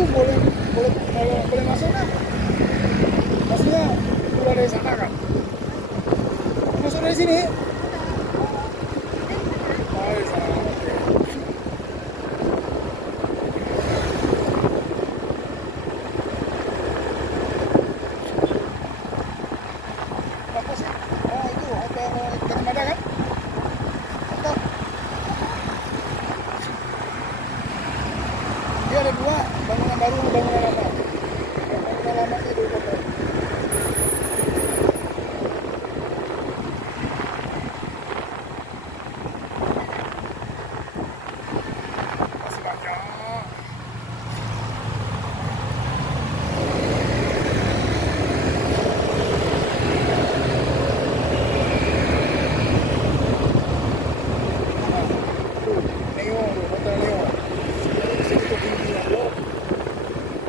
itu boleh boleh boleh masuk kan? Maksudnya keluar dari sana kan? Masuk dari sini? Oh, dari sana. Oke. Apa sih? Oh, itu hotel Gajah Mada kan? Hotel. Dia ada dua, bangunan baru dan bangunan lama. Bangunan lamanya dulu hotel. Masih banyak. Tuh, Neo, tuh, hotel Neo. Sini tuh tingginya loh.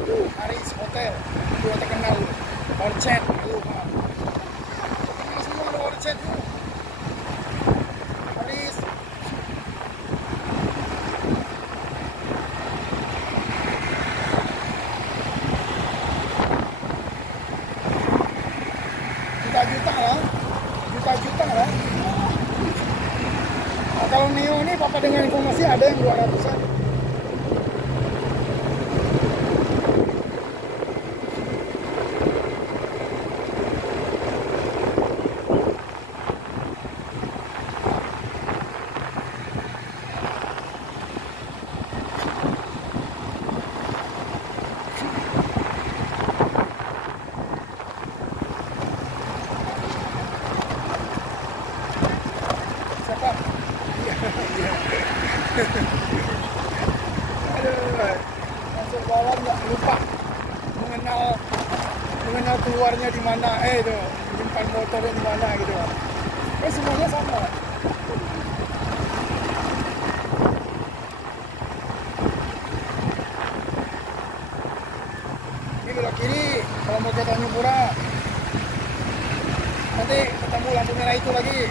Tuh, Haris Hotel. Itu terkenal. Orchard. Tuh, Pak. Terkenal semua loh Orchard tuh. Haris. Juta-juta lah. Juta-juta lah. Nah, kalau Neo ini papa dengan informasi ada yang 200-an. Siapa? Iya, iya. Aduh, masuk bawah nggak lupa mengenal mengenal keluarnya di mana, itu menyimpan motornya di mana gitu. Semuanya sama. Ini belok kiri kalau mau ke Tanjung Pura. Nanti ketemu lampu merah itu lagi.